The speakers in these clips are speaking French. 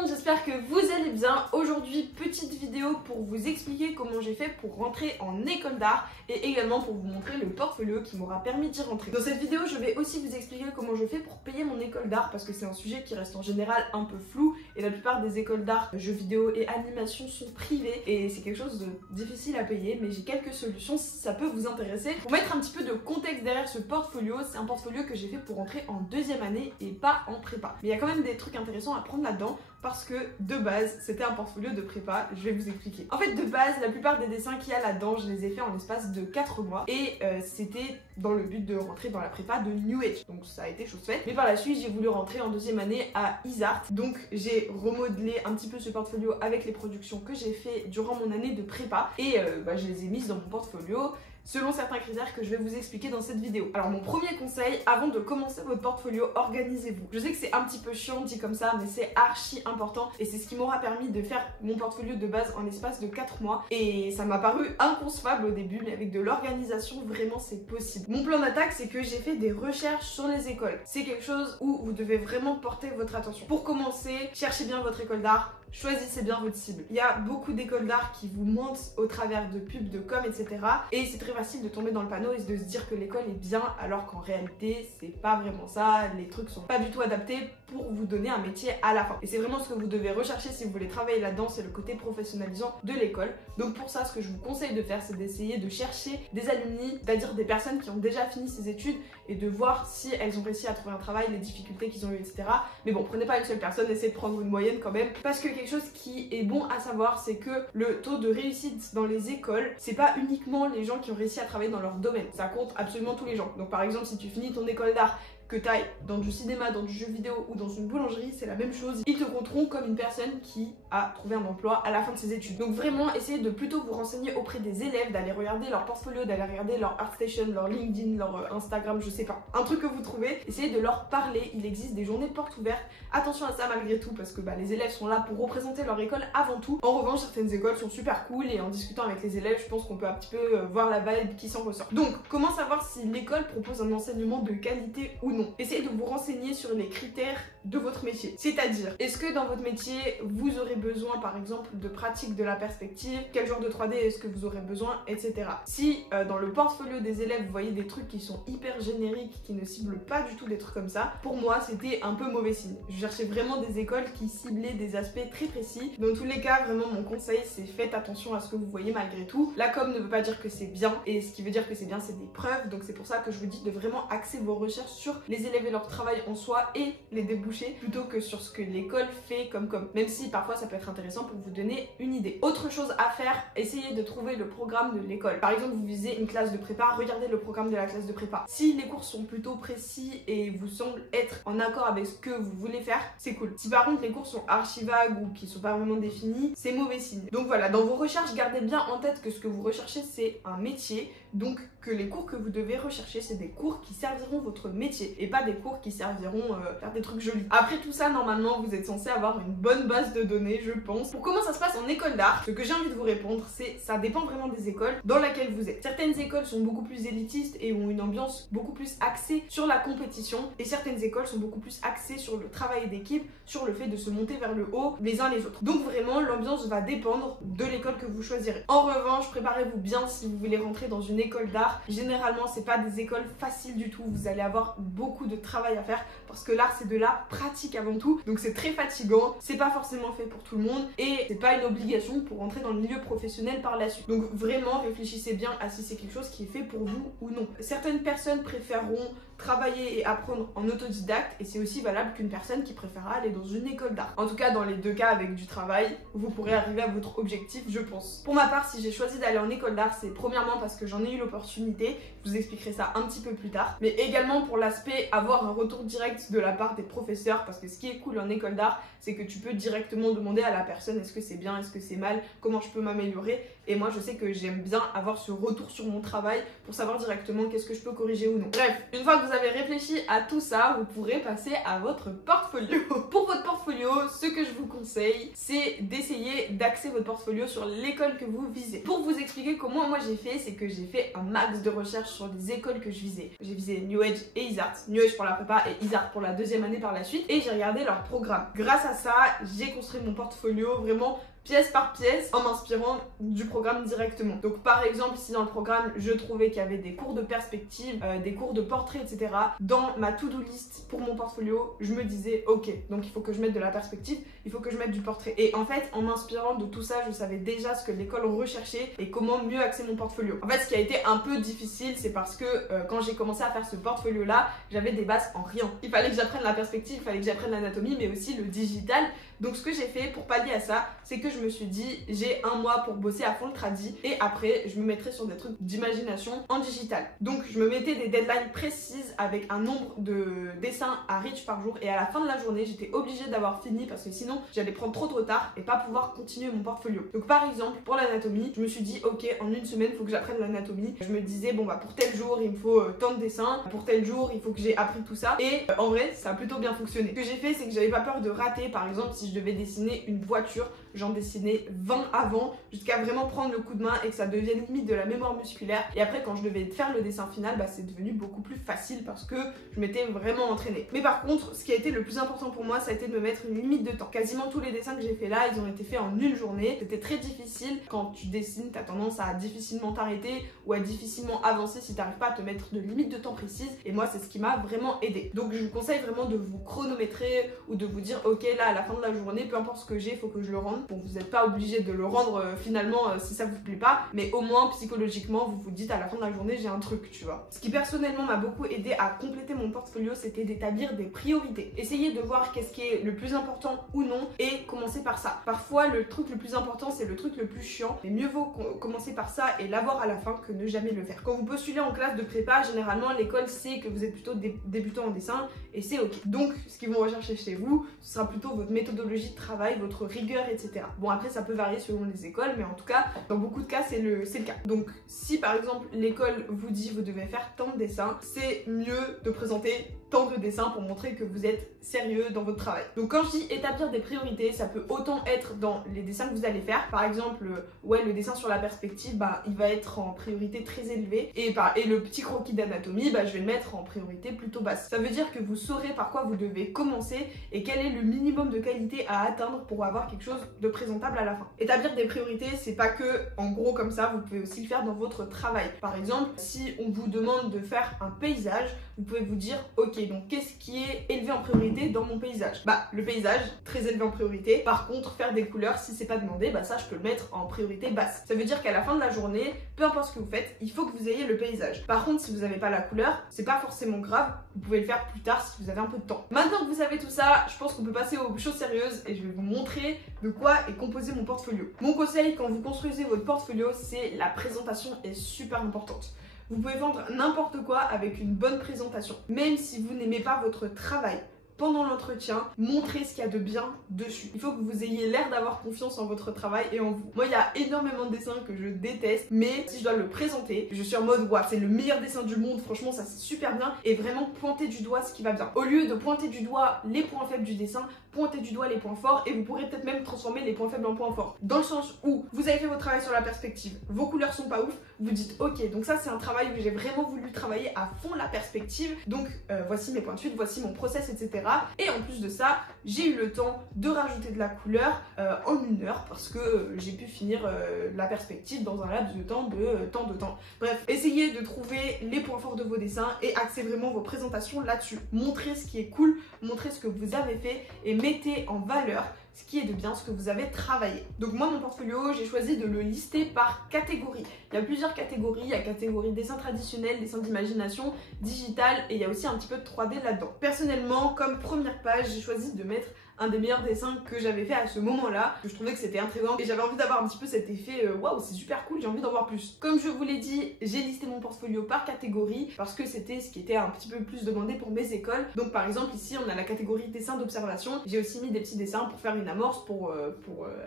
monde, j'espère que vous allez bien. Aujourd'hui, petite vidéo pour vous expliquer comment j'ai fait pour rentrer en école d'art et également pour vous montrer le portfolio qui m'aura permis d'y rentrer. Dans cette vidéo, je vais aussi vous expliquer comment je fais pour payer mon école d'art parce que c'est un sujet qui reste en général un peu flou et la plupart des écoles d'art, jeux vidéo et animation sont privées et c'est quelque chose de difficile à payer, mais j'ai quelques solutions si ça peut vous intéresser. Pour mettre un petit peu de contexte derrière ce portfolio, c'est un portfolio que j'ai fait pour rentrer en deuxième année et pas en prépa. Mais il y a quand même des trucs intéressants à prendre là-dedans parce que de base c'était un portfolio de prépa, je vais vous expliquer. En fait de base la plupart des dessins qu'il y a là-dedans je les ai fait en l'espace de 4 mois et c'était dans le but de rentrer dans la prépa de New Age, donc ça a été chose faite. Mais par la suite j'ai voulu rentrer en deuxième année à Isart, donc j'ai remodelé un petit peu ce portfolio avec les productions que j'ai fait durant mon année de prépa et je les ai mises dans mon portfolio selon certains critères que je vais vous expliquer dans cette vidéo. Alors mon premier conseil, avant de commencer votre portfolio, organisez-vous. Je sais que c'est un petit peu chiant dit comme ça, mais c'est archi important et c'est ce qui m'aura permis de faire mon portfolio de base en l'espace de 4 mois et ça m'a paru inconcevable au début, mais avec de l'organisation, vraiment c'est possible. Mon plan d'attaque, c'est que j'ai fait des recherches sur les écoles. C'est quelque chose où vous devez vraiment porter votre attention. Pour commencer, cherchez bien votre école d'art, choisissez bien votre cible. Il y a beaucoup d'écoles d'art qui vous mentent au travers de pubs, de com, etc. Et c'est très facile de tomber dans le panneau et de se dire que l'école est bien alors qu'en réalité c'est pas vraiment ça, les trucs sont pas du tout adaptés pour vous donner un métier à la fin. Et c'est vraiment ce que vous devez rechercher si vous voulez travailler là-dedans, c'est le côté professionnalisant de l'école. Donc pour ça, ce que je vous conseille de faire, c'est d'essayer de chercher des alumni, c'est-à-dire des personnes qui ont déjà fini ces études et de voir si elles ont réussi à trouver un travail, les difficultés qu'ils ont eues, etc. Mais bon, prenez pas une seule personne, essayez de prendre une moyenne quand même, parce que quelque chose qui est bon à savoir, c'est que le taux de réussite dans les écoles, c'est pas uniquement les gens qui ont réussi à travailler dans leur domaine, ça compte absolument tous les gens. Donc par exemple, si tu finis ton école d'art, que tu ailles dans du cinéma, dans du jeu vidéo ou dans une boulangerie, c'est la même chose. Ils te compteront comme une personne qui a trouvé un emploi à la fin de ses études. Donc vraiment, essayez de plutôt vous renseigner auprès des élèves, d'aller regarder leur portfolio, d'aller regarder leur ArtStation, leur LinkedIn, leur Instagram, je sais pas. Un truc que vous trouvez, essayez de leur parler. Il existe des journées de portes ouvertes. Attention à ça malgré tout parce que les élèves sont là pour représenter leur école avant tout. En revanche, certaines écoles sont super cool et en discutant avec les élèves, je pense qu'on peut un petit peu voir la vibe qui s'en ressort. Donc, comment savoir si l'école propose un enseignement de qualité ou non? Essayez de vous renseigner sur les critères de votre métier. C'est-à-dire, est-ce que dans votre métier, vous aurez besoin par exemple de pratique de la perspective? Quel genre de 3D est-ce que vous aurez besoin, etc. Si dans le portfolio des élèves, vous voyez des trucs qui sont hyper génériques, qui ne ciblent pas du tout des trucs comme ça, pour moi, c'était un peu mauvais signe. Je cherchais vraiment des écoles qui ciblaient des aspects très précis. Dans tous les cas, vraiment, mon conseil, c'est faites attention à ce que vous voyez malgré tout. La com ne veut pas dire que c'est bien, et ce qui veut dire que c'est bien, c'est des preuves. Donc c'est pour ça que je vous dis de vraiment axer vos recherches sur les élèves et leur travail en soi et les débouchés plutôt que sur ce que l'école fait comme même si parfois ça peut être intéressant pour vous donner une idée. Autre chose à faire, essayez de trouver le programme de l'école. Par exemple, vous visez une classe de prépa, regardez le programme de la classe de prépa. Si les cours sont plutôt précis et vous semblent être en accord avec ce que vous voulez faire, c'est cool. Si par contre les cours sont archi vagues ou qui sont pas vraiment définis, c'est mauvais signe. Donc voilà, dans vos recherches, gardez bien en tête que ce que vous recherchez c'est un métier, donc que les cours que vous devez rechercher c'est des cours qui serviront votre métier et pas des cours qui serviront faire des trucs jolis. Après tout ça, normalement vous êtes censé avoir une bonne base de données, je pense. Pour comment ça se passe en école d'art, ce que j'ai envie de vous répondre, c'est ça dépend vraiment des écoles dans laquelle vous êtes. Certaines écoles sont beaucoup plus élitistes et ont une ambiance beaucoup plus axée sur la compétition et certaines écoles sont beaucoup plus axées sur le travail d'équipe, sur le fait de se monter vers le haut les uns les autres. Donc vraiment l'ambiance va dépendre de l'école que vous choisirez. En revanche, préparez-vous bien si vous voulez rentrer dans une école d'art. Généralement c'est pas des écoles faciles du tout, vous allez avoir beaucoup de travail à faire parce que l'art c'est de la pratique avant tout, donc c'est très fatigant, c'est pas forcément fait pour tout le monde et c'est pas une obligation pour rentrer dans le milieu professionnel par la suite. Donc vraiment réfléchissez bien à si c'est quelque chose qui est fait pour vous ou non. Certaines personnes préféreront travailler et apprendre en autodidacte et c'est aussi valable qu'une personne qui préférera aller dans une école d'art. En tout cas dans les deux cas avec du travail, vous pourrez arriver à votre objectif je pense. Pour ma part, si j'ai choisi d'aller en école d'art, c'est premièrement parce que j'en ai eu l'opportunité, je vous expliquerai ça un petit peu plus tard, mais également pour l'aspect avoir un retour direct de la part des professeurs parce que ce qui est cool en école d'art, c'est que tu peux directement demander à la personne est-ce que c'est bien, est-ce que c'est mal, comment je peux m'améliorer et moi je sais que j'aime bien avoir ce retour sur mon travail pour savoir directement qu'est-ce que je peux corriger ou non. Bref, une fois que vous vous avez réfléchi à tout ça, vous pourrez passer à votre portfolio. Pour votre portfolio, ce que je vous conseille, c'est d'essayer d'axer votre portfolio sur l'école que vous visez. Pour vous expliquer comment moi j'ai fait, c'est que j'ai fait un max de recherche sur les écoles que je visais. J'ai visé New Age et Isart. New Age pour la prépa et Isart pour la deuxième année par la suite. Et j'ai regardé leur programme. Grâce à ça, j'ai construit mon portfolio vraiment pièce par pièce en m'inspirant du programme directement. Donc par exemple, si dans le programme je trouvais qu'il y avait des cours de perspective, des cours de portrait, etc. dans ma to-do list pour mon portfolio, je me disais ok, donc il faut que je mette de la perspective, il faut que je mette du portrait. Et en fait, en m'inspirant de tout ça, je savais déjà ce que l'école recherchait et comment mieux axer mon portfolio. En fait, ce qui a été un peu difficile, c'est parce que quand j'ai commencé à faire ce portfolio là, j'avais des bases en rien. Il fallait que j'apprenne la perspective, il fallait que j'apprenne l'anatomie, mais aussi le digital. Donc ce que j'ai fait pour pallier à ça, c'est que je me suis dit j'ai un mois pour bosser à fond le tradi et après je me mettrai sur des trucs d'imagination en digital. Donc je me mettais des deadlines précises avec un nombre de dessins à reach par jour et à la fin de la journée j'étais obligée d'avoir fini parce que sinon j'allais prendre trop de retard et pas pouvoir continuer mon portfolio. Donc par exemple pour l'anatomie, je me suis dit ok, en une semaine il faut que j'apprenne l'anatomie. Je me disais bon bah pour tel jour il me faut tant de dessins, pour tel jour il faut que j'ai appris tout ça et en vrai ça a plutôt bien fonctionné. Ce que j'ai fait c'est que j'avais pas peur de rater. Par exemple si je devais dessiner une voiture, j'en dessinais 20 avant jusqu'à vraiment prendre le coup de main et que ça devienne limite de la mémoire musculaire. Et après quand je devais faire le dessin final, bah, c'est devenu beaucoup plus facile parce que je m'étais vraiment entraînée. Mais par contre, ce qui a été le plus important pour moi, ça a été de me mettre une limite de temps. Quasiment tous les dessins que j'ai fait là, ils ont été faits en une journée. C'était très difficile. Quand tu dessines, t'as tendance à difficilement t'arrêter ou à difficilement avancer si t'arrives pas à te mettre de limite de temps précise. Et moi, c'est ce qui m'a vraiment aidé. Donc je vous conseille vraiment de vous chronométrer ou de vous dire ok, là à la fin de la journée, peu importe ce que j'ai, il faut que je le rende. Bon, vous n'êtes pas obligé de le rendre finalement si ça vous plaît pas, mais au moins psychologiquement vous vous dites à la fin de la journée j'ai un truc, tu vois. Ce qui personnellement m'a beaucoup aidé à compléter mon portfolio, c'était d'établir des priorités. Essayez de voir qu'est-ce qui est le plus important ou non et commencer par ça. Parfois le truc le plus important c'est le truc le plus chiant, mais mieux vaut commencer par ça et l'avoir à la fin que ne jamais le faire. Quand vous postulez en classe de prépa, généralement l'école sait que vous êtes plutôt débutant en dessin et c'est ok. Donc ce qu'ils vont rechercher chez vous, ce sera plutôt votre méthodologie de travail, votre rigueur, etc. Bon après ça peut varier selon les écoles, mais en tout cas dans beaucoup de cas c'est le cas. Donc si par exemple l'école vous dit vous devez faire tant de dessins, c'est mieux de présenter tant de dessins pour montrer que vous êtes sérieux dans votre travail. Donc quand je dis établir des priorités, ça peut autant être dans les dessins que vous allez faire. Par exemple, ouais, le dessin sur la perspective, bah, il va être en priorité très élevée et le petit croquis d'anatomie, bah, je vais le mettre en priorité plutôt basse. Ça veut dire que vous saurez par quoi vous devez commencer et quel est le minimum de qualité à atteindre pour avoir quelque chose de présentable à la fin. Établir des priorités, c'est pas que en gros comme ça, vous pouvez aussi le faire dans votre travail. Par exemple, si on vous demande de faire un paysage, vous pouvez vous dire ok, donc qu'est-ce qui est élevé en priorité dans mon paysage? Bah le paysage, très élevé en priorité. Par contre, faire des couleurs, si c'est pas demandé, bah ça je peux le mettre en priorité basse. Ça veut dire qu'à la fin de la journée, peu importe ce que vous faites, il faut que vous ayez le paysage. Par contre, si vous n'avez pas la couleur, c'est pas forcément grave, vous pouvez le faire plus tard si vous avez un peu de temps. Maintenant que vous savez tout ça, je pense qu'on peut passer aux choses sérieuses et je vais vous montrer de quoi est composé mon portfolio. Mon conseil quand vous construisez votre portfolio, c'est la présentation est super importante. Vous pouvez vendre n'importe quoi avec une bonne présentation. Même si vous n'aimez pas votre travail, pendant l'entretien, montrez ce qu'il y a de bien dessus. Il faut que vous ayez l'air d'avoir confiance en votre travail et en vous. Moi, il y a énormément de dessins que je déteste, mais si je dois le présenter, je suis en mode waouh, c'est le meilleur dessin du monde, franchement, ça c'est super bien. Et vraiment pointer du doigt ce qui va bien. Au lieu de pointer du doigt les points faibles du dessin, pointez du doigt les points forts et vous pourrez peut-être même transformer les points faibles en points forts. Dans le sens où vous avez fait votre travail sur la perspective, vos couleurs sont pas ouf, vous dites ok, donc ça c'est un travail où j'ai vraiment voulu travailler à fond la perspective, donc voici mes points de fuite, voici mon process, etc. Et en plus de ça, j'ai eu le temps de rajouter de la couleur en 1 heure parce que j'ai pu finir la perspective dans un laps de temps de tant de temps. Bref, essayez de trouver les points forts de vos dessins et axez vraiment vos présentations là-dessus. Montrez ce qui est cool, montrez ce que vous avez fait et mettez en valeur ce qui est de bien, ce que vous avez travaillé. Donc moi, mon portfolio, j'ai choisi de le lister par catégorie. Il y a plusieurs catégories. Il y a catégorie dessin traditionnel, dessin d'imagination, digital et il y a aussi un petit peu de 3D là-dedans. Personnellement, comme première page, j'ai choisi de mettre un des meilleurs dessins que j'avais fait à ce moment-là, que je trouvais que c'était intriguant et j'avais envie d'avoir un petit peu cet effet waouh, c'est super cool, j'ai envie d'en voir plus. Comme je vous l'ai dit, j'ai listé mon portfolio par catégorie parce que c'était ce qui était un petit peu plus demandé pour mes écoles. Donc par exemple ici on a la catégorie dessin d'observation, j'ai aussi mis des petits dessins pour faire une amorce pour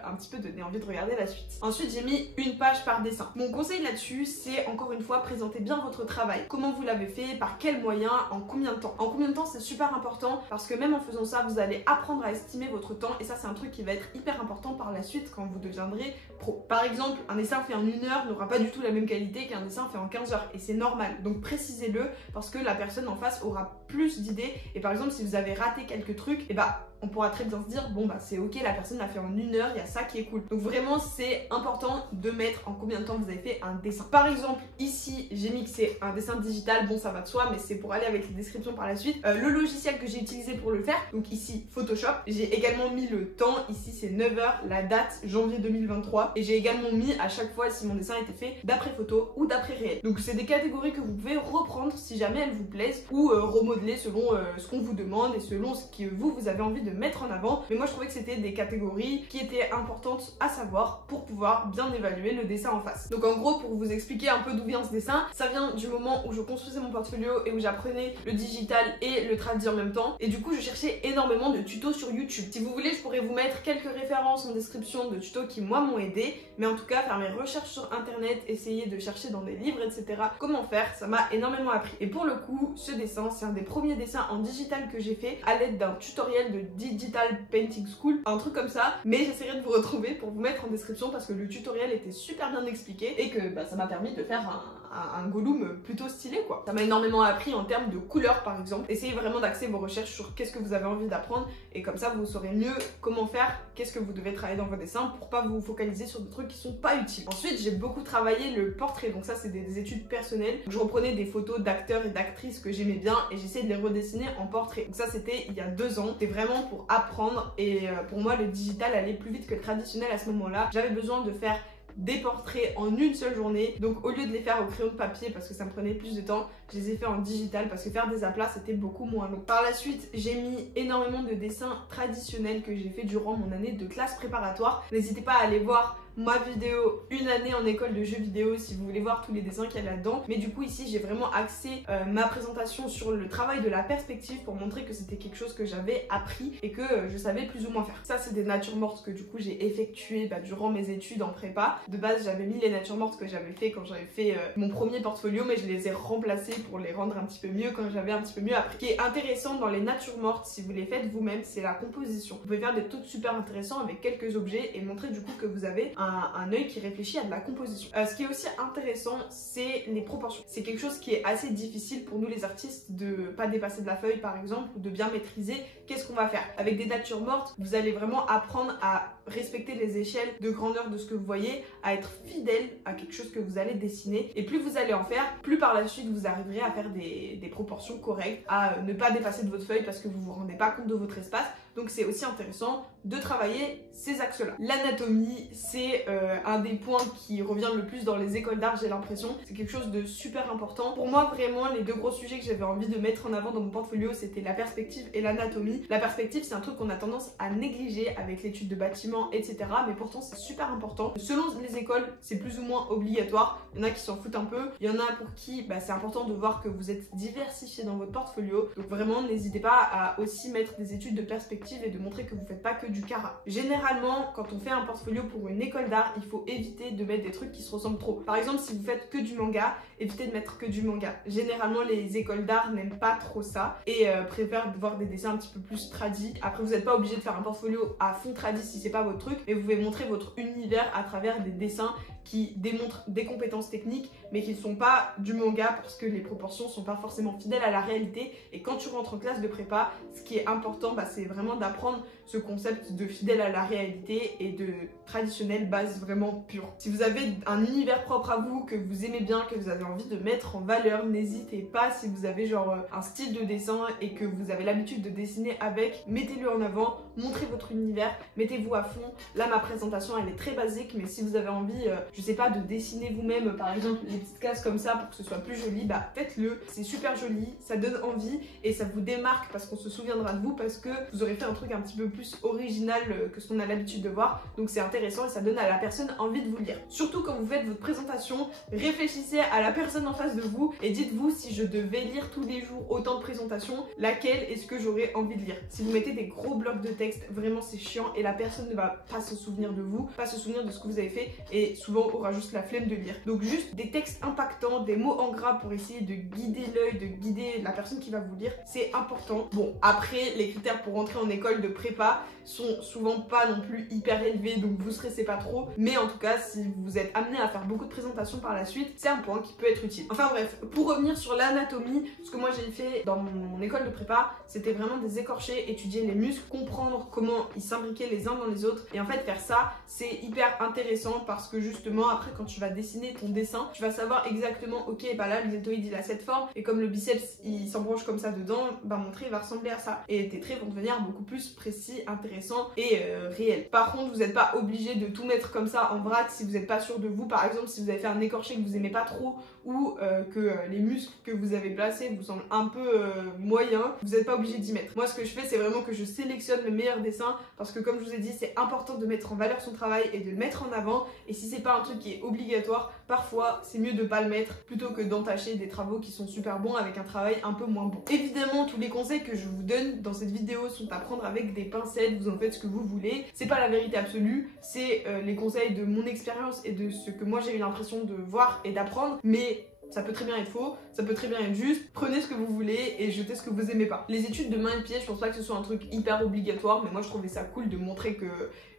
un petit peu donner envie de regarder la suite. Ensuite j'ai mis une page par dessin. Mon conseil là-dessus c'est encore une fois présenter bien votre travail, comment vous l'avez fait, par quels moyens, en combien de temps. En combien de temps c'est super important parce que même en faisant ça vous allez apprendre à estimer votre temps et ça c'est un truc qui va être hyper important par la suite quand vous deviendrez pro. Par exemple un dessin fait en 1 heure n'aura pas du tout la même qualité qu'un dessin fait en 15 heures et c'est normal, donc précisez-le parce que la personne en face aura plus d'idées et par exemple si vous avez raté quelques trucs, et bah on pourra très bien se dire bon bah c'est ok, la personne l'a fait en 1 heure, il y a ça qui est cool. Donc vraiment c'est important de mettre en combien de temps vous avez fait un dessin. Par exemple ici j'ai mis que c'est un dessin digital, bon ça va de soi mais c'est pour aller avec les descriptions par la suite. Le logiciel que j'ai utilisé pour le faire, donc ici Photoshop, j'ai également mis le temps, ici c'est 9 heures, la date janvier 2023 et j'ai également mis à chaque fois si mon dessin était fait d'après photo ou d'après réel. Donc c'est des catégories que vous pouvez reprendre si jamais elles vous plaisent ou remodeler selon ce qu'on vous demande et selon ce que vous avez envie de mettre en avant, mais moi je trouvais que c'était des catégories qui étaient importantes à savoir pour pouvoir bien évaluer le dessin en face. Donc en gros pour vous expliquer un peu d'où vient ce dessin, ça vient du moment où je construisais mon portfolio et où j'apprenais le digital et le tradi en même temps et du coup je cherchais énormément de tutos sur YouTube. Si vous voulez je pourrais vous mettre quelques références en description de tutos qui moi m'ont aidé, mais en tout cas faire mes recherches sur internet, essayer de chercher dans des livres etc. comment faire, ça m'a énormément appris. Et pour le coup ce dessin c'est un des premiers dessins en digital que j'ai fait à l'aide d'un tutoriel de Digital Painting School, un truc comme ça, mais j'essaierai de vous retrouver pour vous mettre en description parce que le tutoriel était super bien expliqué et que bah, ça m'a permis de faire un Gollum plutôt stylé quoi. Ça m'a énormément appris en termes de couleurs par exemple. Essayez vraiment d'axer vos recherches sur qu'est-ce que vous avez envie d'apprendre et comme ça vous saurez mieux comment faire, qu'est-ce que vous devez travailler dans vos dessins pour pas vous focaliser sur des trucs qui sont pas utiles. Ensuite j'ai beaucoup travaillé le portrait, donc ça c'est des études personnelles. Donc, je reprenais des photos d'acteurs et d'actrices que j'aimais bien et j'essayais de les redessiner en portrait. Donc ça c'était il y a 2 ans, c'était vraiment pour apprendre et pour moi le digital allait plus vite que le traditionnel à ce moment-là. J'avais besoin de faire des portraits en une seule journée, donc au lieu de les faire au crayon de papier parce que ça me prenait plus de temps, je les ai fait en digital parce que faire des aplats c'était beaucoup moins long. Par la suite j'ai mis énormément de dessins traditionnels que j'ai fait durant mon année de classe préparatoire. N'hésitez pas à aller voir ma vidéo une année en école de jeux vidéo si vous voulez voir tous les dessins qu'il y a là-dedans, mais du coup ici j'ai vraiment axé ma présentation sur le travail de la perspective pour montrer que c'était quelque chose que j'avais appris et que je savais plus ou moins faire. Ça c'est des natures mortes que du coup j'ai effectuées durant mes études en prépa. De base j'avais mis les natures mortes que j'avais fait quand j'avais fait mon premier portfolio, mais je les ai remplacées pour les rendre un petit peu mieux quand j'avais un petit peu mieux appris. Ce qui est intéressant dans les natures mortes si vous les faites vous-même, c'est la composition. Vous pouvez faire des trucs super intéressants avec quelques objets et montrer du coup que vous avez un œil qui réfléchit à de la composition. Ce qui est aussi intéressant, c'est les proportions. C'est quelque chose qui est assez difficile pour nous les artistes de pas dépasser de la feuille par exemple, ou de bien maîtriser qu'est-ce qu'on va faire. Avec des natures mortes, vous allez vraiment apprendre à respecter les échelles de grandeur de ce que vous voyez, à être fidèle à quelque chose que vous allez dessiner. Et plus vous allez en faire, plus par la suite vous arriverez à faire des proportions correctes, à ne pas dépasser de votre feuille parce que vous vous rendez pas compte de votre espace. Donc c'est aussi intéressant de travailler ces axes-là. L'anatomie, c'est un des points qui revient le plus dans les écoles d'art, j'ai l'impression. C'est quelque chose de super important. Pour moi, vraiment, les 2 gros sujets que j'avais envie de mettre en avant dans mon portfolio, c'était la perspective et l'anatomie. La perspective, c'est un truc qu'on a tendance à négliger avec l'étude de bâtiment, etc. Mais pourtant, c'est super important. Selon les écoles, c'est plus ou moins obligatoire. Il y en a qui s'en foutent un peu. Il y en a pour qui c'est important de voir que vous êtes diversifié dans votre portfolio. Donc vraiment, n'hésitez pas à aussi mettre des études de perspective et de montrer que vous faites pas que du cara. Généralement, quand on fait un portfolio pour une école d'art, il faut éviter de mettre des trucs qui se ressemblent trop. Par exemple, si vous faites que du manga, évitez de mettre que du manga. Généralement, les écoles d'art n'aiment pas trop ça et préfèrent voir des dessins un petit peu plus tradis. Après, vous n'êtes pas obligé de faire un portfolio à fond tradis si c'est pas votre truc, mais vous pouvez montrer votre univers à travers des dessins qui démontrent des compétences techniques mais qui ne sont pas du manga parce que les proportions sont pas forcément fidèles à la réalité. Et quand tu rentres en classe de prépa, ce qui est important c'est vraiment d'apprendre ce concept de fidèle à la réalité et de traditionnelle base vraiment pure. Si vous avez un univers propre à vous, que vous aimez bien, que vous avez envie de mettre en valeur, n'hésitez pas. Si vous avez genre un style de dessin et que vous avez l'habitude de dessiner avec, mettez-le en avant, montrez votre univers, mettez-vous à fond. Là ma présentation elle est très basique, mais si vous avez envie je sais pas, de dessiner vous-même par exemple les petites cases comme ça pour que ce soit plus joli, faites-le. C'est super joli, ça donne envie et ça vous démarque parce qu'on se souviendra de vous parce que vous aurez fait rajoute un truc un petit peu plus original que ce qu'on a l'habitude de voir, donc c'est intéressant et ça donne à la personne envie de vous lire. Surtout quand vous faites votre présentation, réfléchissez à la personne en face de vous et dites-vous, si je devais lire tous les jours autant de présentations, laquelle est-ce que j'aurais envie de lire? Si vous mettez des gros blocs de texte, vraiment c'est chiant et la personne ne va pas se souvenir de vous, pas se souvenir de ce que vous avez fait et souvent aura juste la flemme de lire. Donc juste des textes impactants, des mots en gras pour essayer de guider l'œil, de guider la personne qui va vous lire, c'est important. Bon, après les critères pour rentrer en école de prépa sont souvent pas non plus hyper élevés, donc vous stressez pas trop, mais en tout cas si vous êtes amené à faire beaucoup de présentations par la suite, c'est un point qui peut être utile. Enfin bref, pour revenir sur l'anatomie, ce que moi j'ai fait dans mon école de prépa, c'était vraiment des écorchés, étudier les muscles, comprendre comment ils s'imbriquaient les uns dans les autres, et en fait faire ça c'est hyper intéressant parce que justement après quand tu vas dessiner ton dessin, tu vas savoir exactement, ok bah là le deltoïde il a cette forme, et comme le biceps il s'embranche comme ça dedans, bah mon trait va ressembler à ça, et tes traits vont devenir beaucoup plus précis, intéressants et réels. Par contre vous n'êtes pas obligé de tout mettre comme ça en vrac si vous n'êtes pas sûr de vous. Par exemple si vous avez fait un écorché que vous aimez pas trop ou que les muscles que vous avez placés vous semblent un peu moyens, vous n'êtes pas obligé d'y mettre. Moi ce que je fais c'est vraiment que je sélectionne le meilleur dessin parce que comme je vous ai dit c'est important de mettre en valeur son travail et de le mettre en avant, et si c'est pas un truc qui est obligatoire, parfois c'est mieux de pas le mettre plutôt que d'entacher des travaux qui sont super bons avec un travail un peu moins bon. Évidemment tous les conseils que je vous donne dans cette vidéo sont à prendre avec des pincettes, vous en faites ce que vous voulez, c'est pas la vérité absolue, c'est les conseils de mon expérience et de ce que moi j'ai eu l'impression de voir et d'apprendre, mais ça peut très bien être faux, ça peut très bien être juste. Prenez ce que vous voulez et jetez ce que vous aimez pas. Les études de main et de pied, je pense pas que ce soit un truc hyper obligatoire, mais moi je trouvais ça cool de montrer que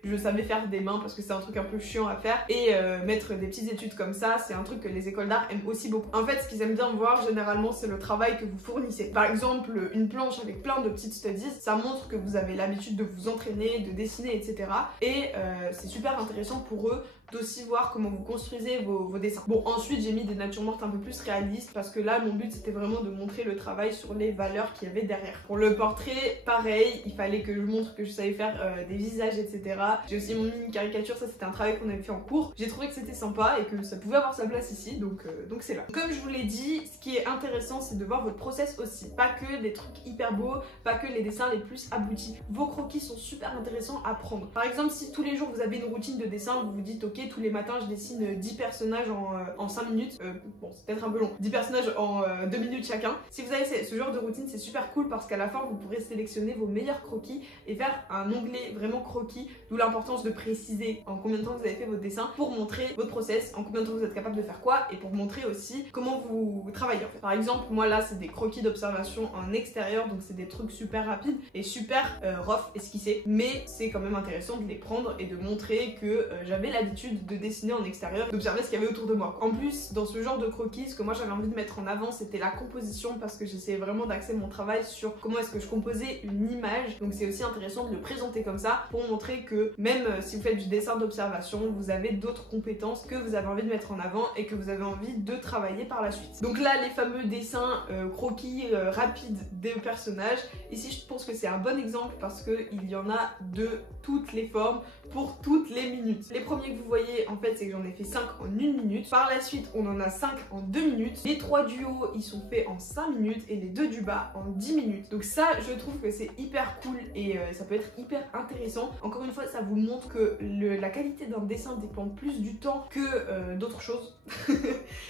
je savais faire des mains parce que c'est un truc un peu chiant à faire, et mettre des petites études comme ça, c'est un truc que les écoles d'art aiment aussi beaucoup. En fait, ce qu'ils aiment bien voir généralement, c'est le travail que vous fournissez. Par exemple, une planche avec plein de petites studies, ça montre que vous avez l'habitude de vous entraîner, de dessiner, etc. Et c'est super intéressant pour eux d'aussi voir comment vous construisez vos dessins. Bon, ensuite j'ai mis des natures mortes un peu plus réalistes parce que là mon but c'était vraiment de montrer le travail sur les valeurs qu'il y avait derrière. Pour le portrait, pareil, il fallait que je montre que je savais faire des visages, etc. J'ai aussi mon mini caricature, ça c'était un travail qu'on avait fait en cours. J'ai trouvé que c'était sympa et que ça pouvait avoir sa place ici, donc c'est là. Comme je vous l'ai dit, ce qui est intéressant c'est de voir votre process aussi. Pas que des trucs hyper beaux, pas que les dessins les plus aboutis. Vos croquis sont super intéressants à prendre. Par exemple, si tous les jours vous avez une routine de dessin, vous vous dites ok, tous les matins je dessine 10 personnages en 5 minutes, bon c'est peut-être un peu long, 10 personnages en 2 minutes chacun. Si vous avez ce genre de routine, c'est super cool parce qu'à la fin vous pourrez sélectionner vos meilleurs croquis et faire un onglet vraiment croquis, d'où l'importance de préciser en combien de temps vous avez fait votre dessin pour montrer votre process, en combien de temps vous êtes capable de faire quoi, et pour montrer aussi comment vous travaillez en fait. Par exemple, moi là c'est des croquis d'observation en extérieur, donc c'est des trucs super rapides et super rough esquissés, mais c'est quand même intéressant de les prendre et de montrer que j'avais l'habitude de dessiner en extérieur, d'observer ce qu'il y avait autour de moi. En plus, dans ce genre de croquis, ce que moi j'avais envie de mettre en avant, c'était la composition, parce que j'essayais vraiment d'axer mon travail sur comment est-ce que je composais une image. Donc c'est aussi intéressant de le présenter comme ça pour montrer que même si vous faites du dessin d'observation, vous avez d'autres compétences que vous avez envie de mettre en avant et que vous avez envie de travailler par la suite. Donc là, les fameux dessins croquis rapides des personnages, ici je pense que c'est un bon exemple parce qu'il y en a de toutes les formes pour toutes les minutes. Les premiers que vous voyez en fait c'est que j'en ai fait 5 en 1 minute, par la suite on en a 5 en 2 minutes, les 3 du haut ils sont faits en 5 minutes et les 2 du bas en 10 minutes. Donc ça je trouve que c'est hyper cool et ça peut être hyper intéressant. Encore une fois ça vous montre que la qualité d'un dessin dépend plus du temps que d'autres choses.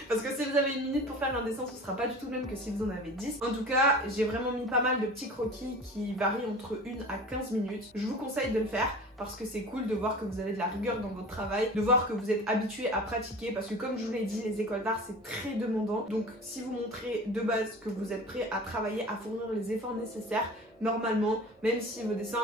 Parce que si vous avez 1 minute pour faire un dessin, ce sera pas du tout le même que si vous en avez 10. En tout cas j'ai vraiment mis pas mal de petits croquis qui varient entre 1 à 15 minutes. Je vous conseille de le faire parce que c'est cool de voir que vous avez de la rigueur dans votre travail, de voir que vous êtes habitué à pratiquer, parce que comme je vous l'ai dit, les écoles d'art c'est très demandant. Donc si vous montrez de base que vous êtes prêt à travailler, à fournir les efforts nécessaires, normalement, même si vos dessins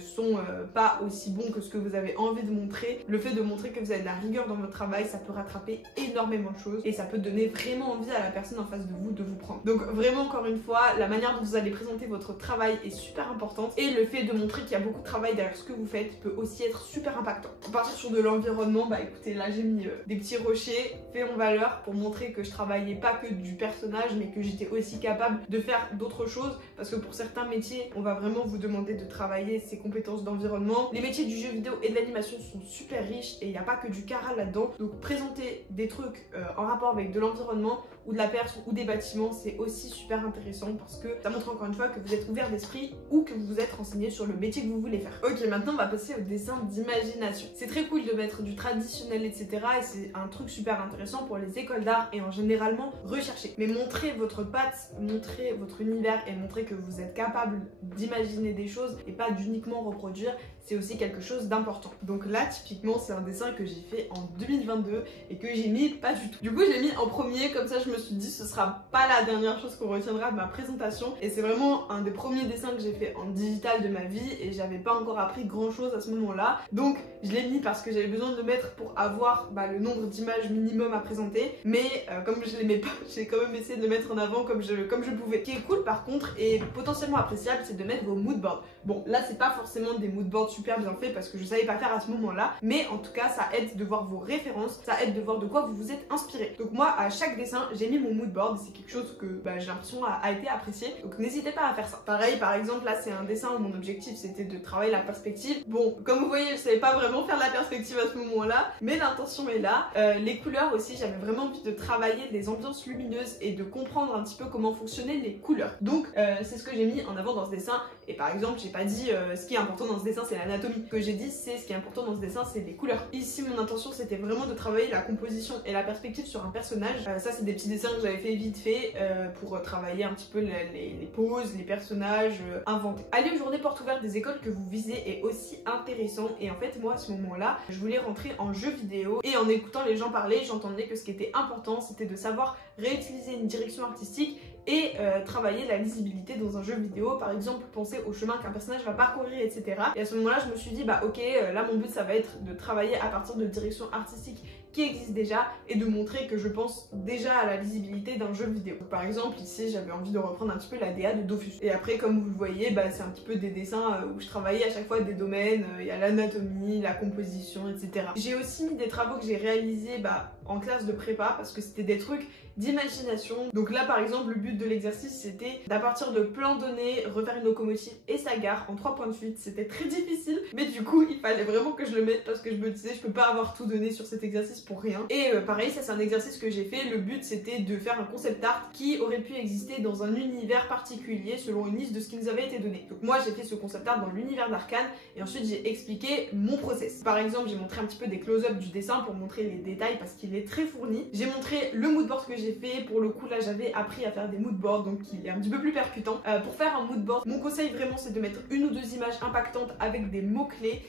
sont pas aussi bons que ce que vous avez envie de montrer, le fait de montrer que vous avez de la rigueur dans votre travail, ça peut rattraper énormément de choses et ça peut donner vraiment envie à la personne en face de vous de vous prendre. Donc vraiment, encore une fois, la manière dont vous allez présenter votre travail est super importante, et le fait de montrer qu'il y a beaucoup de travail derrière ce que vous faites peut aussi être super impactant. Pour partir sur de l'environnement, bah écoutez, là j'ai mis des petits rochers faits en valeur pour montrer que je travaillais pas que du personnage mais que j'étais aussi capable de faire d'autres choses, parce que pour certains métiers on va vraiment vous demander de travailler ces compétences d'environnement. Les métiers du jeu vidéo et de l'animation sont super riches et il n'y a pas que du cara là-dedans, donc présenter des trucs en rapport avec de l'environnement, ou de la perse ou des bâtiments, c'est aussi super intéressant parce que ça montre encore une fois que vous êtes ouvert d'esprit ou que vous vous êtes renseigné sur le métier que vous voulez faire. Ok, maintenant on va passer au dessin d'imagination. C'est très cool de mettre du traditionnel, etc. et c'est un truc super intéressant pour les écoles d'art et en généralement recherché. Mais montrer votre patte, montrer votre univers et montrer que vous êtes capable d'imaginer des choses et pas d'uniquement reproduire, c'est aussi quelque chose d'important. Donc là, typiquement, c'est un dessin que j'ai fait en 2022 et que j'ai mis pas du tout. Du coup, je l'ai mis en premier, comme ça je me suis dit ce sera pas la dernière chose qu'on retiendra de ma présentation. Et c'est vraiment un des premiers dessins que j'ai fait en digital de ma vie et j'avais pas encore appris grand chose à ce moment-là. Donc je l'ai mis parce que j'avais besoin de le mettre pour avoir le nombre d'images minimum à présenter. Mais comme je l'aimais pas, j'ai quand même essayé de le mettre en avant comme je pouvais. Ce qui est cool par contre et potentiellement appréciable, c'est de mettre vos moodboards. Bon, là c'est pas forcément des moodboards super bien faits parce que je savais pas faire à ce moment-là, mais en tout cas ça aide de voir vos références, ça aide de voir de quoi vous vous êtes inspiré. Donc moi à chaque dessin j'ai mis mon moodboard et c'est quelque chose que j'ai l'impression a été apprécié, donc n'hésitez pas à faire ça. Pareil, par exemple là c'est un dessin où mon objectif c'était de travailler la perspective. Bon, comme vous voyez je savais pas vraiment faire la perspective à ce moment-là, mais l'intention est là. Les couleurs aussi, j'avais vraiment envie de travailler des ambiances lumineuses et de comprendre un petit peu comment fonctionnaient les couleurs. Donc c'est ce que j'ai mis en avant dans ce dessin. Et par exemple j'ai pas dit ce qui est important dans ce dessin c'est l'anatomie. Ce que j'ai dit c'est ce qui est important dans ce dessin c'est les couleurs. Ici mon intention c'était vraiment de travailler la composition et la perspective sur un personnage. Ça c'est des petits dessins que j'avais fait vite fait pour travailler un petit peu les poses, les personnages inventés. Aller aux journées portes ouvertes des écoles que vous visez est aussi intéressant et en fait moi à ce moment là je voulais rentrer en jeu vidéo et en écoutant les gens parler j'entendais que ce qui était important c'était de savoir réutiliser une direction artistique et travailler la lisibilité dans un jeu vidéo, par exemple penser au chemin qu'un personnage va parcourir, etc. Et à ce moment-là, je me suis dit, bah ok, là mon but ça va être de travailler à partir de directions artistiques qui existent déjà et de montrer que je pense déjà à la lisibilité d'un jeu vidéo. Donc, par exemple, ici j'avais envie de reprendre un petit peu la DA de Dofus. Et après, comme vous le voyez, c'est un petit peu des dessins où je travaillais à chaque fois des domaines, il y a l'anatomie, la composition, etc. J'ai aussi mis des travaux que j'ai réalisés en classe de prépa parce que c'était des trucs d'imagination. Donc là par exemple le but de l'exercice c'était d'à partir de plans donnés refaire une locomotive et sa gare en 3 points de fuite. C'était très difficile mais du coup il fallait vraiment que je le mette parce que je me disais je peux pas avoir tout donné sur cet exercice pour rien. Et pareil ça c'est un exercice que j'ai fait. Le but c'était de faire un concept art qui aurait pu exister dans un univers particulier selon une liste de ce qui nous avait été donné. Donc moi j'ai fait ce concept art dans l'univers d'Arcane et ensuite j'ai expliqué mon process. Par exemple j'ai montré un petit peu des close-up du dessin pour montrer les détails parce qu'il est très fourni. J'ai montré le moodboard que j'ai fait. Pour le coup là j'avais appris à faire des moodboards donc il est un petit peu plus percutant. Pour faire un moodboard mon conseil vraiment c'est de mettre une ou deux images impactantes avec des mots clés.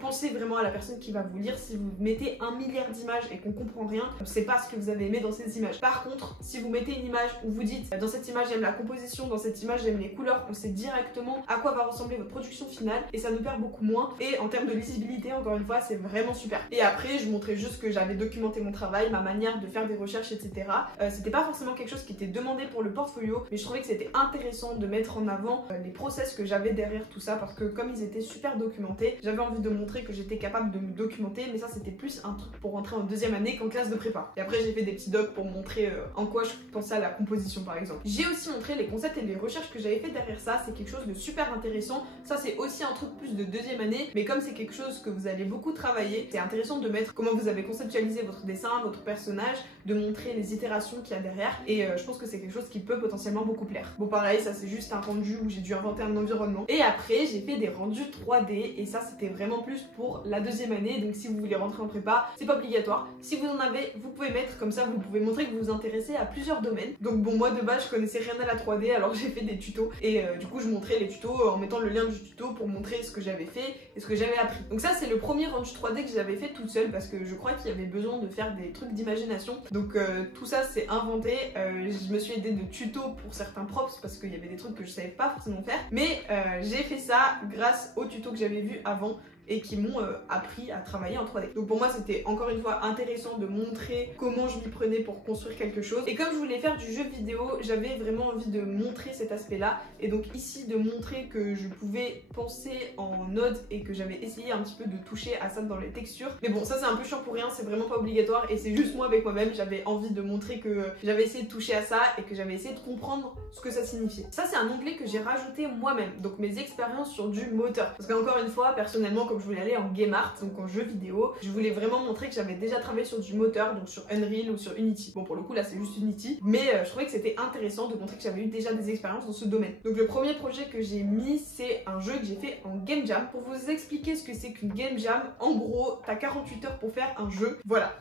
Pensez vraiment à la personne qui va vous lire. Si vous mettez 1 milliard d'images et qu'on comprend rien, c'est pas ce que vous avez aimé dans ces images. Par contre si vous mettez une image où vous dites dans cette image j'aime la composition, dans cette image j'aime les couleurs, on sait directement à quoi va ressembler votre production finale et ça nous perd beaucoup moins. Et en termes de lisibilité encore une fois c'est vraiment super. Et après je montrais juste que j'avais documenté mon travail, ma manière de faire des recherches, etc. C'était pas forcément quelque chose qui était demandé pour le portfolio, mais je trouvais que c'était intéressant de mettre en avant les process que j'avais derrière tout ça parce que comme ils étaient super documentés, j'avais envie de montrer que j'étais capable de me documenter, mais ça c'était plus un truc pour rentrer en deuxième année qu'en classe de prépa. Et après j'ai fait des petits docs pour montrer en quoi je pensais à la composition par exemple. J'ai aussi montré les concepts et les recherches que j'avais fait derrière ça, c'est quelque chose de super intéressant. Ça c'est aussi un truc plus de deuxième année, mais comme c'est quelque chose que vous allez beaucoup travailler, c'est intéressant de mettre comment vous avez conceptualisé votre dessin, votre personnage, de montrer les itérations qu'il y a derrière et je pense que c'est quelque chose qui peut potentiellement beaucoup plaire. Bon pareil ça c'est juste un rendu où j'ai dû inventer un environnement et après j'ai fait des rendus 3D et ça c'était vraiment plus pour la deuxième année, donc si vous voulez rentrer en prépa c'est pas obligatoire. Si vous en avez vous pouvez mettre, comme ça vous pouvez montrer que vous vous intéressez à plusieurs domaines. Donc bon moi de base je connaissais rien à la 3D alors j'ai fait des tutos et du coup je montrais les tutos en mettant le lien du tuto pour montrer ce que j'avais fait et ce que j'avais appris. Donc ça c'est le premier rendu 3D que j'avais fait toute seule parce que je crois qu'il y avait besoin de faire des trucs d'imagination. Donc tout ça c'est inventé. Je me suis aidée de tutos pour certains props parce qu'il y avait des trucs que je savais pas forcément faire, mais j'ai fait ça grâce aux tutos que j'avais vus avant et qui m'ont appris à travailler en 3D. Donc pour moi c'était encore une fois intéressant de montrer comment je m'y prenais pour construire quelque chose. Et comme je voulais faire du jeu vidéo, j'avais vraiment envie de montrer cet aspect là. Et donc ici de montrer que je pouvais penser en node et que j'avais essayé un petit peu de toucher à ça dans les textures. Mais bon ça c'est un peu chiant pour rien, c'est vraiment pas obligatoire et c'est juste moi avec moi-même, j'avais envie de montrer que j'avais essayé de toucher à ça et que j'avais essayé de comprendre ce que ça signifiait. Ça c'est un onglet que j'ai rajouté moi-même, donc mes expériences sur du moteur. Parce qu'encore une fois, personnellement comme je voulais aller en game art, donc en jeu vidéo, je voulais vraiment montrer que j'avais déjà travaillé sur du moteur, donc sur Unreal ou sur Unity. Bon, pour le coup là c'est juste Unity, mais je trouvais que c'était intéressant de montrer que j'avais eu déjà des expériences dans ce domaine. Donc le premier projet que j'ai mis, c'est un jeu que j'ai fait en game jam. Pour vous expliquer ce que c'est qu'une game jam, en gros t'as 48 heures pour faire un jeu, voilà.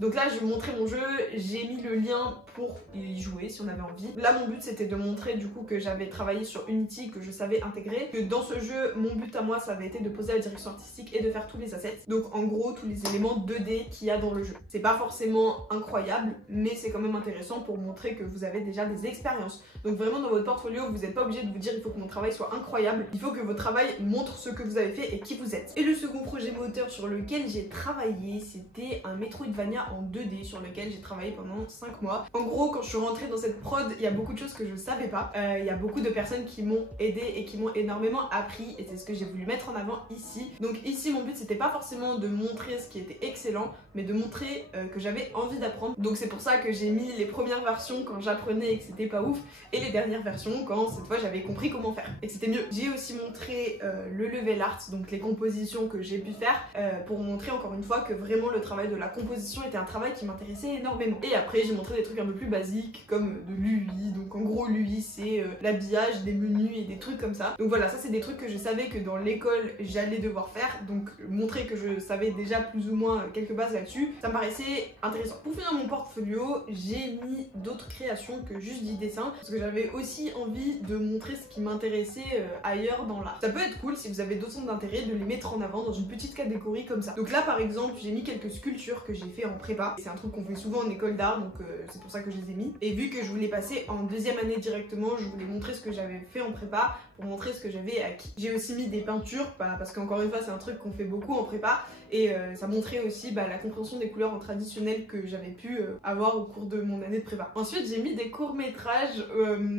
Donc là je vais vous montrer mon jeu, j'ai mis le lien pour y jouer si on avait envie. Là mon but c'était de montrer du coup que j'avais travaillé sur Unity, que je savais intégrer, que dans ce jeu mon but à moi ça avait été de poser la direction artistique et de faire tous les assets, donc en gros tous les éléments 2D qu'il y a dans le jeu. C'est pas forcément incroyable, mais c'est quand même intéressant pour montrer que vous avez déjà des expériences. Donc vraiment dans votre portfolio vous n'êtes pas obligé de vous dire il faut que mon travail soit incroyable, il faut que votre travail montre ce que vous avez fait et qui vous êtes. Et le second projet moteur sur lequel j'ai travaillé, c'était un Metroidvania en 2D sur lequel j'ai travaillé pendant 5 mois. En gros quand je suis rentrée dans cette prod, il y a beaucoup de choses que je savais pas, il y a beaucoup de personnes qui m'ont aidé et qui m'ont énormément appris, et c'est ce que j'ai voulu mettre en avant ici. Donc ici mon but c'était pas forcément de montrer ce qui était excellent, mais de montrer que j'avais envie d'apprendre. Donc c'est pour ça que j'ai mis les premières versions quand j'apprenais et que c'était pas ouf, et les dernières versions quand cette fois j'avais compris comment faire et que c'était mieux. J'ai aussi montré le level art, donc les compositions que j'ai pu faire, pour montrer encore une fois que vraiment le travail de la composition était un travail qui m'intéressait énormément. Et après j'ai montré des trucs un peu plus basiques comme de l'UI, donc en gros l'UI c'est l'habillage, des menus et des trucs comme ça. Donc voilà, ça c'est des trucs que je savais que dans l'école j'allais devoir faire, donc montrer que je savais déjà plus ou moins quelques bases là-dessus, ça me paraissait intéressant. Pour finir mon portfolio, j'ai mis d'autres créations que juste du dessin, parce que j'avais aussi envie de montrer ce qui m'intéressait ailleurs dans l'art. Ça peut être cool si vous avez d'autres centres d'intérêt de les mettre en avant dans une petite catégorie comme ça. Donc là par exemple j'ai mis quelques sculptures que j'ai fait en prépa, c'est un truc qu'on fait souvent en école d'art, donc c'est pour ça que je les ai mis. Et vu que je voulais passer en deuxième année directement, je voulais montrer ce que j'avais fait en prépa pour montrer ce que j'avais acquis. J'ai aussi mis des peintures, parce qu'encore une fois c'est un truc qu'on fait beaucoup en prépa, et ça montrait aussi la compréhension des couleurs en traditionnel que j'avais pu avoir au cours de mon année de prépa. Ensuite j'ai mis des courts-métrages,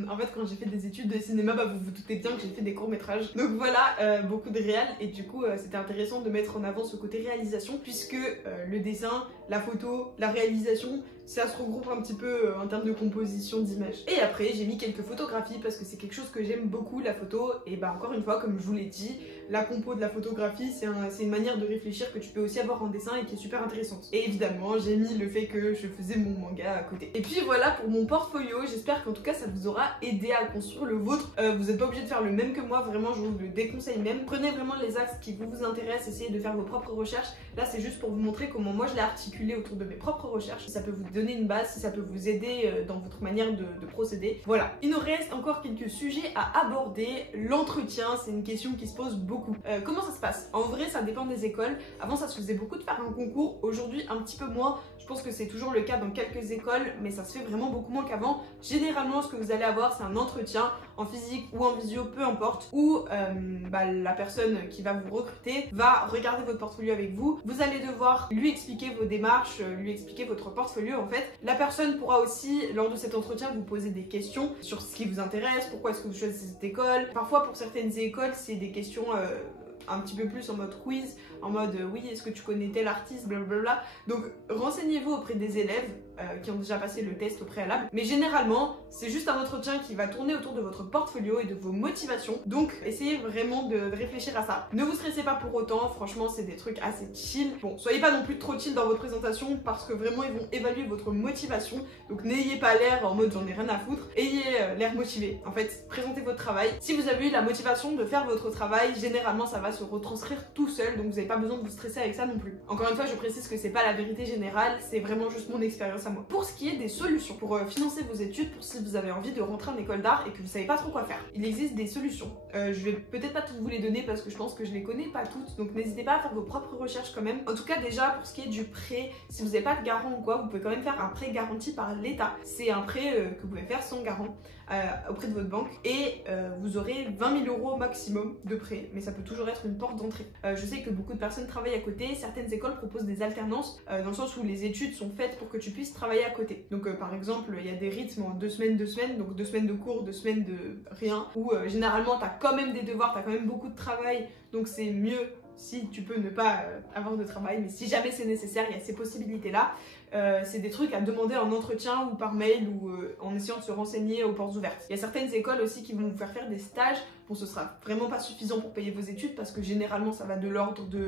en fait quand j'ai fait des études de cinéma, vous vous doutez bien que j'ai fait des courts-métrages. Donc voilà, beaucoup de réal, et du coup c'était intéressant de mettre en avant ce côté réalisation, puisque le dessin, la photo, la réalisation, ça se regroupe un petit peu en termes de composition d'image. Et après j'ai mis quelques photographies parce que c'est quelque chose que j'aime beaucoup, la photo, et encore une fois comme je vous l'ai dit, la compo de la photographie c'est une manière de réfléchir que tu peux aussi avoir en dessin et qui est super intéressante. Et évidemment j'ai mis le fait que je faisais mon manga à côté. Et puis voilà pour mon portfolio, j'espère qu'en tout cas ça vous aura aidé à construire le vôtre. Vous n'êtes pas obligé de faire le même que moi, vraiment je vous le déconseille même. Prenez vraiment les axes qui vous intéressent, essayez de faire vos propres recherches. Là c'est juste pour vous montrer comment moi je l'ai articulé autour de mes propres recherches. Ça peut vous donner une base, si ça peut vous aider dans votre manière de procéder. Voilà, il nous reste encore quelques sujets à aborder. L'entretien, c'est une question qui se pose beaucoup. Comment ça se passe? En vrai ça dépend des écoles. Avant ça se faisait beaucoup de faire un concours, aujourd'hui un petit peu moins. Je pense que c'est toujours le cas dans quelques écoles, mais ça se fait vraiment beaucoup moins qu'avant. Généralement ce que vous allez avoir c'est un entretien en physique ou en visio, peu importe, où la personne qui va vous recruter va regarder votre portfolio avec vous. Vous allez devoir lui expliquer vos démarches, lui expliquer votre portfolio en fait. La personne pourra aussi lors de cet entretien vous poser des questions sur ce qui vous intéresse, pourquoi est-ce que vous choisissez cette école. Parfois pour certaines écoles c'est des questions un petit peu plus en mode quiz, en mode oui est-ce que tu connais tel artiste, blablabla. Donc renseignez-vous auprès des élèves qui ont déjà passé le test au préalable, mais généralement c'est juste un entretien qui va tourner autour de votre portfolio et de vos motivations, donc essayez vraiment de réfléchir à ça. Ne vous stressez pas pour autant, franchement c'est des trucs assez chill. Bon, soyez pas non plus trop chill dans votre présentation parce que vraiment ils vont évaluer votre motivation, donc n'ayez pas l'air en mode j'en ai rien à foutre, ayez l'air motivé. En fait, présentez votre travail. Si vous avez eu la motivation de faire votre travail, généralement ça va se retranscrire tout seul, donc vous n'avez pas besoin de vous stresser avec ça non plus. Encore une fois, je précise que c'est pas la vérité générale, c'est vraiment juste mon expérience à moi. Pour ce qui est des solutions pour financer vos études, pour si vous avez envie de rentrer en école d'art et que vous savez pas trop quoi faire, il existe des solutions. Je vais peut-être pas toutes vous les donner parce que je pense que je les connais pas toutes, donc n'hésitez pas à faire vos propres recherches quand même. En tout cas déjà pour ce qui est du prêt, si vous n'avez pas de garant ou quoi, vous pouvez quand même faire un prêt garanti par l'État. C'est un prêt que vous pouvez faire sans garant auprès de votre banque, et vous aurez 20 000 € maximum de prêt, mais ça peut toujours être une porte d'entrée. Je sais que beaucoup de personnes travaillent à côté, certaines écoles proposent des alternances dans le sens où les études sont faites pour que tu puisses travailler à côté. Donc par exemple il y a des rythmes en 2 semaines, donc 2 semaines de cours, 2 semaines de rien, où généralement tu as quand même des devoirs, tu as quand même beaucoup de travail, donc c'est mieux si tu peux ne pas avoir de travail, mais si jamais c'est nécessaire, il y a ces possibilités-là. c'est des trucs à demander en entretien ou par mail ou en essayant de se renseigner aux portes ouvertes. Il y a certaines écoles aussi qui vont vous faire des stages. Bon, ce sera vraiment pas suffisant pour payer vos études parce que généralement ça va de l'ordre de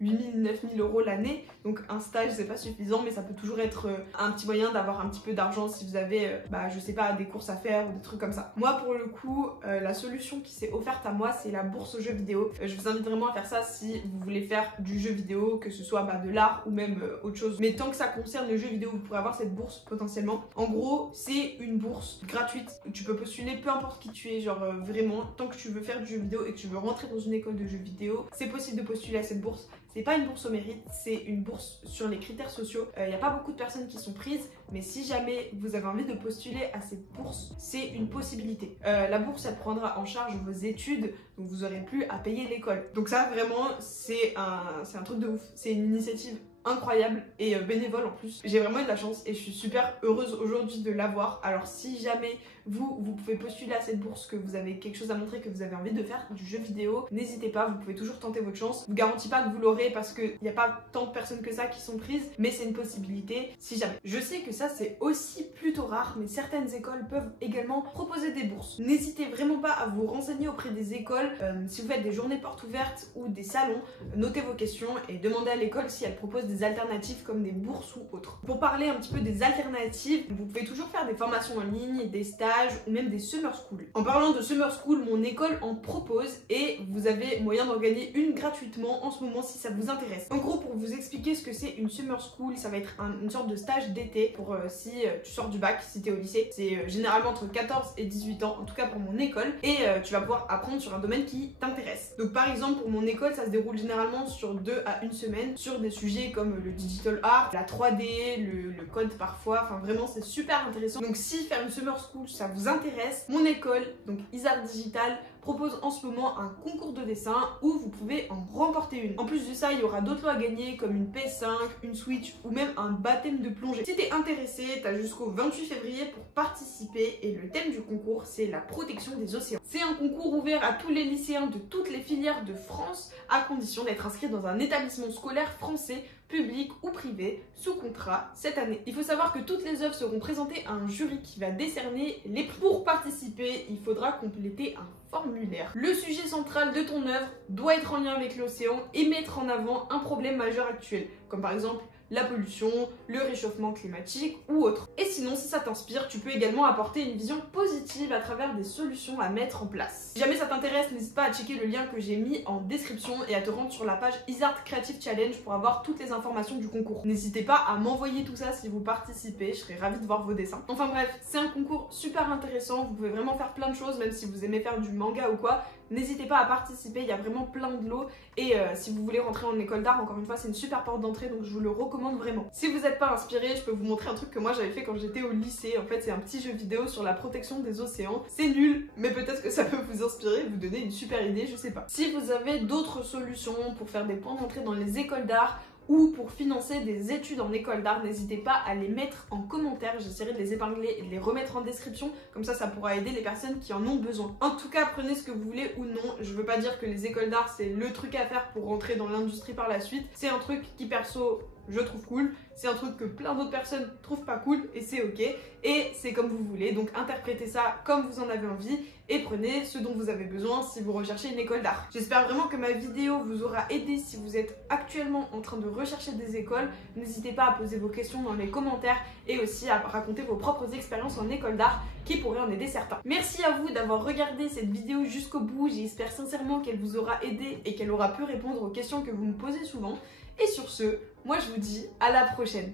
8 000, 9 000 € l'année. Donc un stage c'est pas suffisant, mais ça peut toujours être un petit moyen d'avoir un petit peu d'argent si vous avez, je sais pas, des courses à faire ou des trucs comme ça. Moi pour le coup, la solution qui s'est offerte à moi c'est la bourse aux jeux vidéo. Je vous invite vraiment à faire ça si vous voulez faire du jeu vidéo, que ce soit de l'art ou même autre chose. Mais tant que ça concerne le jeu vidéo, vous pourrez avoir cette bourse potentiellement. En gros, c'est une bourse gratuite. Tu peux postuler peu importe qui tu es, genre vraiment, tant que tu veux faire du jeu vidéo et que tu veux rentrer dans une école de jeux vidéo, c'est possible de postuler à cette bourse. C'est pas une bourse au mérite, c'est une bourse sur les critères sociaux. Il n'y a pas beaucoup de personnes qui sont prises, mais si jamais vous avez envie de postuler à cette bourse, c'est une possibilité. La bourse, elle prendra en charge vos études, donc vous n'aurez plus à payer l'école. Donc ça, vraiment, c'est un truc de ouf. C'est une initiative incroyable et bénévole en plus. J'ai vraiment eu de la chance et je suis super heureuse aujourd'hui de l'avoir. Alors si jamais vous pouvez postuler à cette bourse, que vous avez quelque chose à montrer, que vous avez envie de faire du jeu vidéo, n'hésitez pas, vous pouvez toujours tenter votre chance. Je vous garantis pas que vous l'aurez parce qu'il n'y a pas tant de personnes que ça qui sont prises, mais c'est une possibilité si jamais. Je sais que ça c'est aussi plutôt rare, mais certaines écoles peuvent également proposer des bourses. N'hésitez vraiment pas à vous renseigner auprès des écoles. Si vous faites des journées portes ouvertes ou des salons, notez vos questions et demandez à l'école si elle propose des alternatives comme des bourses ou autres. Pour parler un petit peu des alternatives, vous pouvez toujours faire des formations en ligne, des stages ou même des summer school. En parlant de summer school, mon école en propose et vous avez moyen d'en gagner une gratuitement en ce moment si ça vous intéresse. En gros, pour vous expliquer ce que c'est une summer school, ça va être une sorte de stage d'été pour si tu sors du bac, si t'es au lycée. C'est généralement entre 14 et 18 ans, en tout cas pour mon école, et tu vas pouvoir apprendre sur un domaine qui t'intéresse. Donc par exemple, pour mon école, ça se déroule généralement sur 2 à 1 semaine sur des sujets comme le digital art, la 3D, le code parfois, enfin vraiment c'est super intéressant. Donc si faire une summer school ça vous intéresse, mon école, donc Isart Digital, propose en ce moment un concours de dessin où vous pouvez en remporter une. En plus de ça, il y aura d'autres lots à gagner comme une PS5, une Switch ou même un baptême de plongée. Si t'es intéressé, t'as jusqu'au 28 février pour participer et le thème du concours c'est la protection des océans. C'est un concours ouvert à tous les lycéens de toutes les filières de France à condition d'être inscrit dans un établissement scolaire français public ou privé, sous contrat cette année. Il faut savoir que toutes les œuvres seront présentées à un jury qui va décerner les prix. Pour participer, il faudra compléter un formulaire. Le sujet central de ton œuvre doit être en lien avec l'océan et mettre en avant un problème majeur actuel, comme par exemple la pollution, le réchauffement climatique ou autre. Et sinon, si ça t'inspire, tu peux également apporter une vision positive à travers des solutions à mettre en place. Si jamais ça t'intéresse, n'hésite pas à checker le lien que j'ai mis en description et à te rendre sur la page Isart Creative Challenge pour avoir toutes les informations du concours. N'hésitez pas à m'envoyer tout ça si vous participez, je serais ravie de voir vos dessins. Enfin bref, c'est un concours super intéressant, vous pouvez vraiment faire plein de choses, même si vous aimez faire du manga ou quoi. N'hésitez pas à participer, il y a vraiment plein de lots et si vous voulez rentrer en école d'art, encore une fois c'est une super porte d'entrée donc je vous le recommande vraiment. Si vous n'êtes pas inspiré, je peux vous montrer un truc que moi j'avais fait quand j'étais au lycée. En fait c'est un petit jeu vidéo sur la protection des océans. C'est nul, mais peut-être que ça peut vous inspirer, vous donner une super idée, je sais pas. Si vous avez d'autres solutions pour faire des points d'entrée dans les écoles d'art ou pour financer des études en école d'art, n'hésitez pas à les mettre en commentaire, j'essaierai de les épingler et de les remettre en description, comme ça pourra aider les personnes qui en ont besoin. En tout cas, prenez ce que vous voulez ou non, je veux pas dire que les écoles d'art c'est le truc à faire pour rentrer dans l'industrie par la suite, c'est un truc qui perso je trouve cool, c'est un truc que plein d'autres personnes trouvent pas cool et c'est ok, et c'est comme vous voulez, donc interprétez ça comme vous en avez envie et prenez ce dont vous avez besoin si vous recherchez une école d'art. J'espère vraiment que ma vidéo vous aura aidé si vous êtes actuellement en train de rechercher des écoles. N'hésitez pas à poser vos questions dans les commentaires et aussi à raconter vos propres expériences en école d'art qui pourraient en aider certains. Merci à vous d'avoir regardé cette vidéo jusqu'au bout, j'espère sincèrement qu'elle vous aura aidé et qu'elle aura pu répondre aux questions que vous me posez souvent. Et sur ce, moi je vous dis à la prochaine.